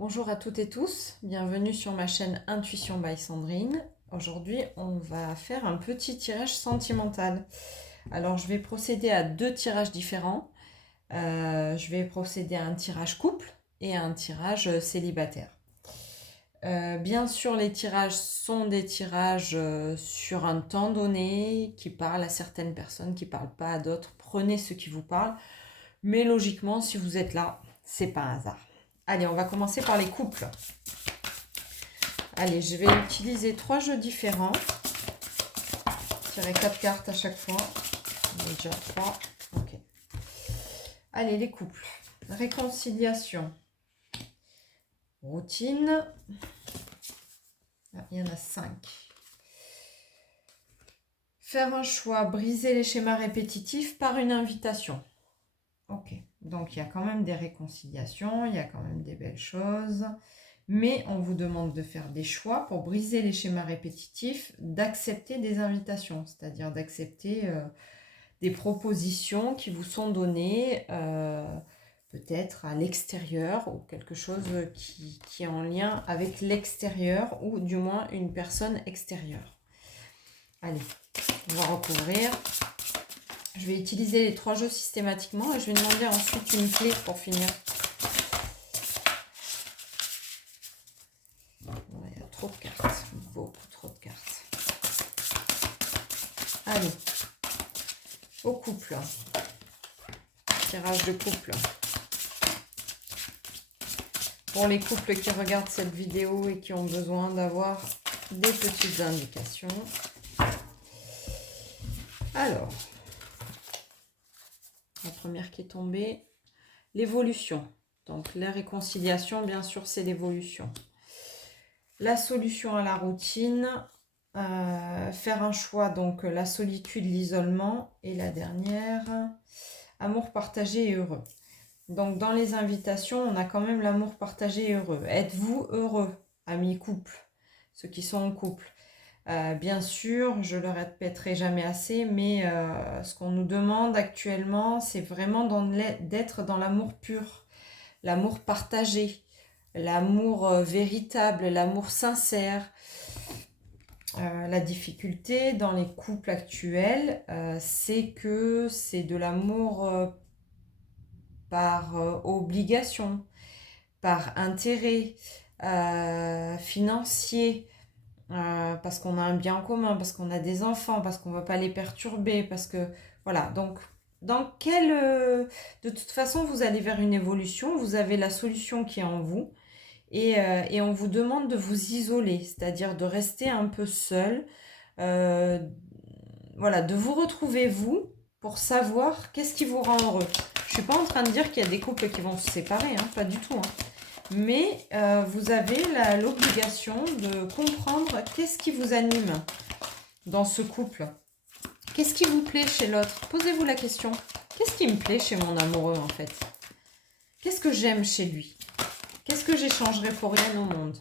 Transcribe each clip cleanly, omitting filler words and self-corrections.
Bonjour à toutes et tous, bienvenue sur ma chaîne Intuition by Sandrine. Aujourd'hui, on va faire un petit tirage sentimental. Alors, je vais procéder à deux tirages différents. Je vais procéder à un tirage couple et à un tirage célibataire. Bien sûr, les tirages sont des tirages sur un temps donné qui parlent à certaines personnes, qui ne parlent pas à d'autres. Prenez ce qui vous parle. Mais logiquement, si vous êtes là, c'est pas un hasard. Allez, on va commencer par les couples. Allez, je vais utiliser 3 jeux différents. Tirer 4 cartes à chaque fois. On est déjà 3. Ok. Allez, les couples. Réconciliation. Routine. Ah, il y en a 5. Faire un choix, briser les schémas répétitifs par une invitation. Ok. Donc, il y a quand même des réconciliations, il y a quand même des belles choses. Mais on vous demande de faire des choix pour briser les schémas répétitifs, d'accepter des invitations, c'est-à-dire d'accepter des propositions qui vous sont données peut-être à l'extérieur ou quelque chose qui est en lien avec l'extérieur ou du moins une personne extérieure. Allez, on va recouvrir. Je vais utiliser les 3 jeux systématiquement et je vais demander ensuite une clé pour finir. Il y a trop de cartes, beaucoup trop de cartes. Allez, au couple. Tirage de couple. Pour les couples qui regardent cette vidéo et qui ont besoin d'avoir des petites indications. Alors, la première qui est tombée, l'évolution. Donc la réconciliation, bien sûr, c'est l'évolution. La solution à la routine, faire un choix, donc la solitude, l'isolement. Et la dernière, amour partagé et heureux. Donc dans les invitations, on a quand même l'amour partagé et heureux. Êtes-vous heureux, amis couple, ceux qui sont en couple? Bien sûr, je le répéterai jamais assez, mais ce qu'on nous demande actuellement, c'est vraiment d'être dans l'amour pur, l'amour partagé, l'amour véritable, l'amour sincère. La difficulté dans les couples actuels, c'est que c'est de l'amour par obligation, par intérêt financier, parce qu'on a un bien en commun, parce qu'on a des enfants, parce qu'on ne va pas les perturber, parce que voilà. Donc, de toute façon, vous allez vers une évolution, vous avez la solution qui est en vous, et on vous demande de vous isoler, c'est-à-dire de rester un peu seul, euh, voilà, de vous retrouver vous pour savoir qu'est-ce qui vous rend heureux. Je suis pas en train de dire qu'il y a des couples qui vont se séparer, hein, pas du tout. Hein. Mais vous avez l'obligation de comprendre qu'est-ce qui vous anime dans ce couple. Qu'est-ce qui vous plaît chez l'autre? Posez-vous la question. Qu'est-ce qui me plaît chez mon amoureux en fait? Qu'est-ce que j'aime chez lui? Qu'est-ce que j'échangerais pour rien au monde?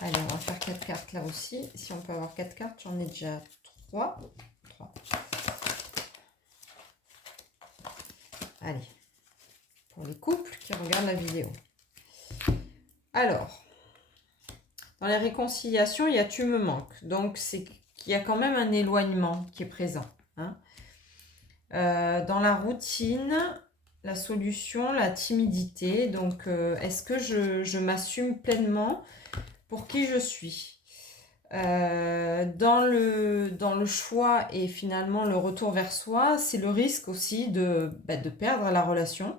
Allez, on va faire 4 cartes là aussi. Si on peut avoir 4 cartes, j'en ai déjà 3. Allez, pour les couples qui regardent la vidéo. Alors, dans les réconciliations, il y a tu me manques. Donc, c'est qu'il y a quand même un éloignement qui est présent. Hein. Dans la routine, la solution, la timidité. Donc, est-ce que je m'assume pleinement pour qui je suis? Dans le choix et finalement le retour vers soi, c'est le risque aussi de perdre la relation,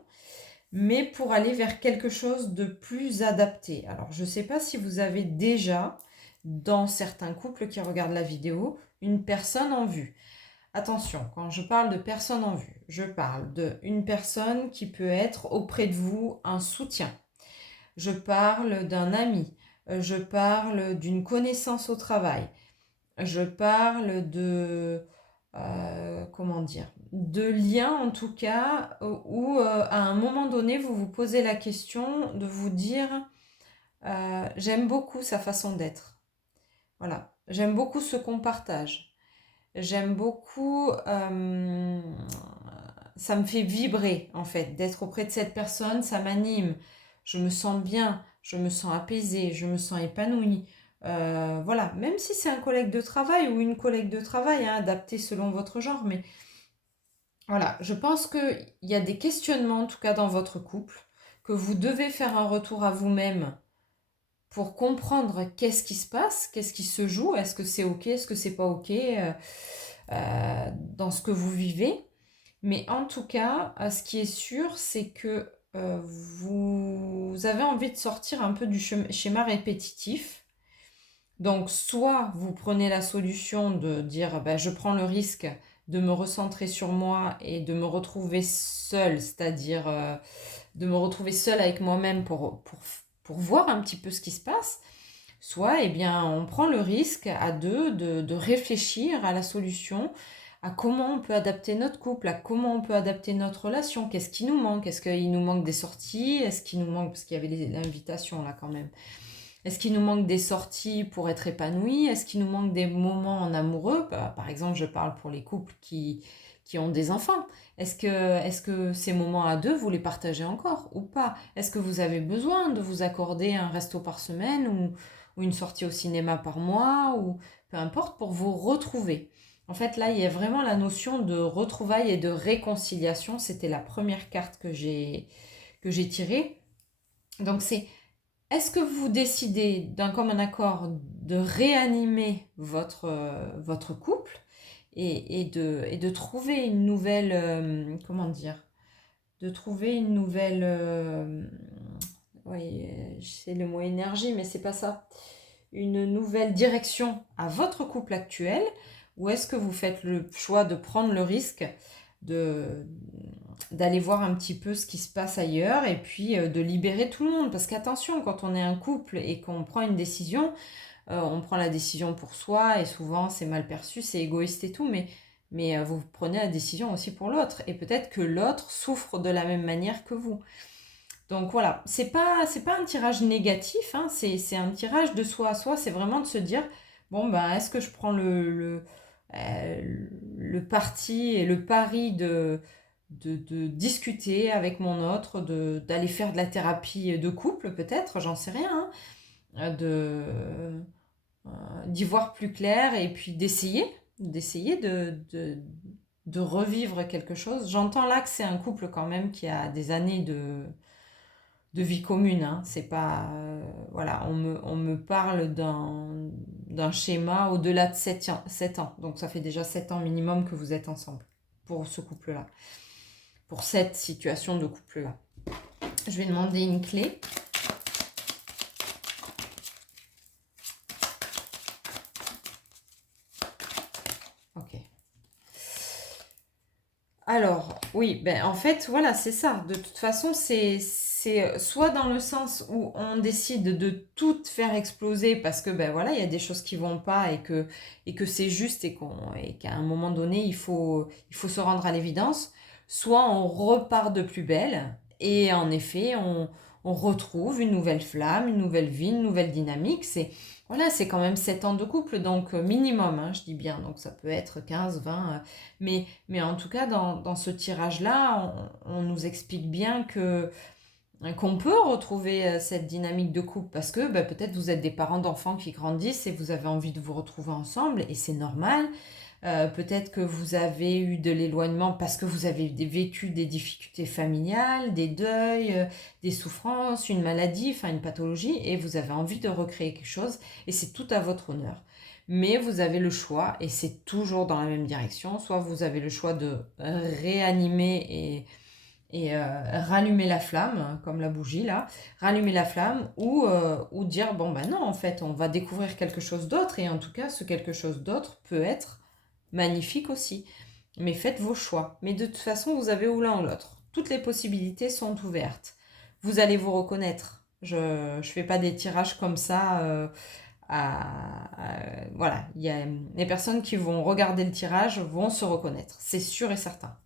mais pour aller vers quelque chose de plus adapté. Alors, je ne sais pas si vous avez déjà, dans certains couples qui regardent la vidéo, une personne en vue. Attention, quand je parle de personne en vue, je parle d'une personne qui peut être auprès de vous un soutien. Je parle d'un ami. Je parle d'une connaissance au travail. Je parle de liens en tout cas, où à un moment donné, vous vous posez la question de vous dire j'aime beaucoup sa façon d'être. Voilà, j'aime beaucoup ce qu'on partage. J'aime beaucoup, ça me fait vibrer en fait, d'être auprès de cette personne, ça m'anime. je me sens bien, je me sens apaisée, je me sens épanouie. Voilà, même si c'est un collègue de travail ou une collègue de travail, hein, adapté selon votre genre, mais voilà, je pense qu'il y a des questionnements, en tout cas dans votre couple, que vous devez faire un retour à vous-même pour comprendre qu'est-ce qui se passe, qu'est-ce qui se joue, est-ce que c'est ok, est-ce que c'est pas ok dans ce que vous vivez. Mais en tout cas, ce qui est sûr, c'est que vous avez envie de sortir un peu du schéma répétitif. Donc, soit vous prenez la solution de dire, ben, je prends le risque de me recentrer sur moi et de me retrouver seule, c'est-à-dire de me retrouver seule avec moi-même pour voir un petit peu ce qui se passe. Soit, eh bien, on prend le risque à deux de réfléchir à la solution, à comment on peut adapter notre couple, à comment on peut adapter notre relation, qu'est-ce qui nous manque, est-ce qu'il nous manque des sorties, est-ce qu'il nous manque, parce qu'il y avait l'invitation là quand même, est-ce qu'il nous manque des sorties pour être épanoui, est-ce qu'il nous manque des moments en amoureux, par exemple je parle pour les couples qui ont des enfants, est-ce que ces moments à deux, vous les partagez encore ou pas? Est-ce que vous avez besoin de vous accorder un resto par semaine ou une sortie au cinéma par mois ou peu importe pour vous retrouver? En fait, là, il y a vraiment la notion de retrouvailles et de réconciliation. C'était la première carte que j'ai tirée. Donc, est-ce que vous décidez d'un commun accord de réanimer votre couple et de trouver une nouvelle, comment dire, de trouver une nouvelle, oui, c'est le mot énergie, mais c'est pas ça, une nouvelle direction à votre couple actuel, ou est-ce que vous faites le choix de prendre le risque de d'aller voir un petit peu ce qui se passe ailleurs et puis de libérer tout le monde? Parce qu'attention, quand on est un couple et qu'on prend une décision, on prend la décision pour soi et souvent c'est mal perçu, c'est égoïste et tout, mais vous prenez la décision aussi pour l'autre et peut-être que l'autre souffre de la même manière que vous. Donc voilà, c'est pas un tirage négatif, hein, c'est un tirage de soi à soi, c'est vraiment de se dire, bon ben est-ce que je prends le parti et le pari de discuter avec mon autre, d'aller faire de la thérapie de couple peut-être, j'en sais rien, hein, d'y voir plus clair et puis d'essayer de revivre quelque chose. J'entends là que c'est un couple quand même qui a des années de vie commune, hein. C'est pas, voilà, on me parle d'un schéma au-delà de 7 ans. Donc ça fait déjà 7 ans minimum que vous êtes ensemble pour ce couple-là, pour cette situation de couple-là. Je vais demander une clé. Ok. Alors, oui, ben en fait, voilà, c'est ça. De toute façon, c'est soit dans le sens où on décide de tout faire exploser parce que, ben voilà, il y a des choses qui vont pas et que c'est juste et qu'à un moment donné, il faut se rendre à l'évidence. Soit on repart de plus belle et en effet, on retrouve une nouvelle flamme, une nouvelle vie, une nouvelle dynamique. Voilà, c'est quand même 7 ans de couple, donc minimum, hein, je dis bien. Donc ça peut être 15, 20. Mais en tout cas, dans ce tirage-là, on nous explique bien qu'on peut retrouver cette dynamique de couple parce que bah, peut-être vous êtes des parents d'enfants qui grandissent et vous avez envie de vous retrouver ensemble et c'est normal. Peut-être que vous avez eu de l'éloignement parce que vous avez vécu des difficultés familiales, des deuils, des souffrances, une maladie, enfin une pathologie et vous avez envie de recréer quelque chose et c'est tout à votre honneur. Mais vous avez le choix, et c'est toujours dans la même direction, soit vous avez le choix de réanimer et rallumer la flamme, comme la bougie là, rallumer la flamme, ou dire, bon ben non, en fait, on va découvrir quelque chose d'autre, et en tout cas, ce quelque chose d'autre peut être magnifique aussi. Mais faites vos choix. Mais de toute façon, vous avez ou l'un ou l'autre. Toutes les possibilités sont ouvertes. Vous allez vous reconnaître. Je ne fais pas des tirages comme ça. Voilà, les personnes qui vont regarder le tirage vont se reconnaître, c'est sûr et certain.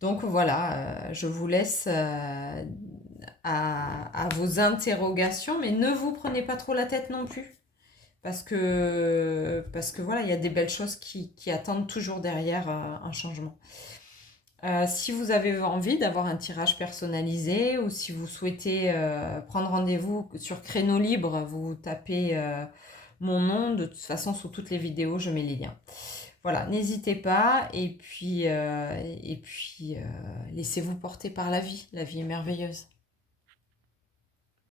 Donc voilà, je vous laisse à vos interrogations, mais ne vous prenez pas trop la tête non plus, parce que voilà, il y a des belles choses qui attendent toujours derrière un changement. Si vous avez envie d'avoir un tirage personnalisé ou si vous souhaitez prendre rendez-vous sur Créneau Libre, vous tapez mon nom. De toute façon, sous toutes les vidéos, je mets les liens. Voilà, n'hésitez pas et puis laissez-vous porter par la vie. La vie est merveilleuse.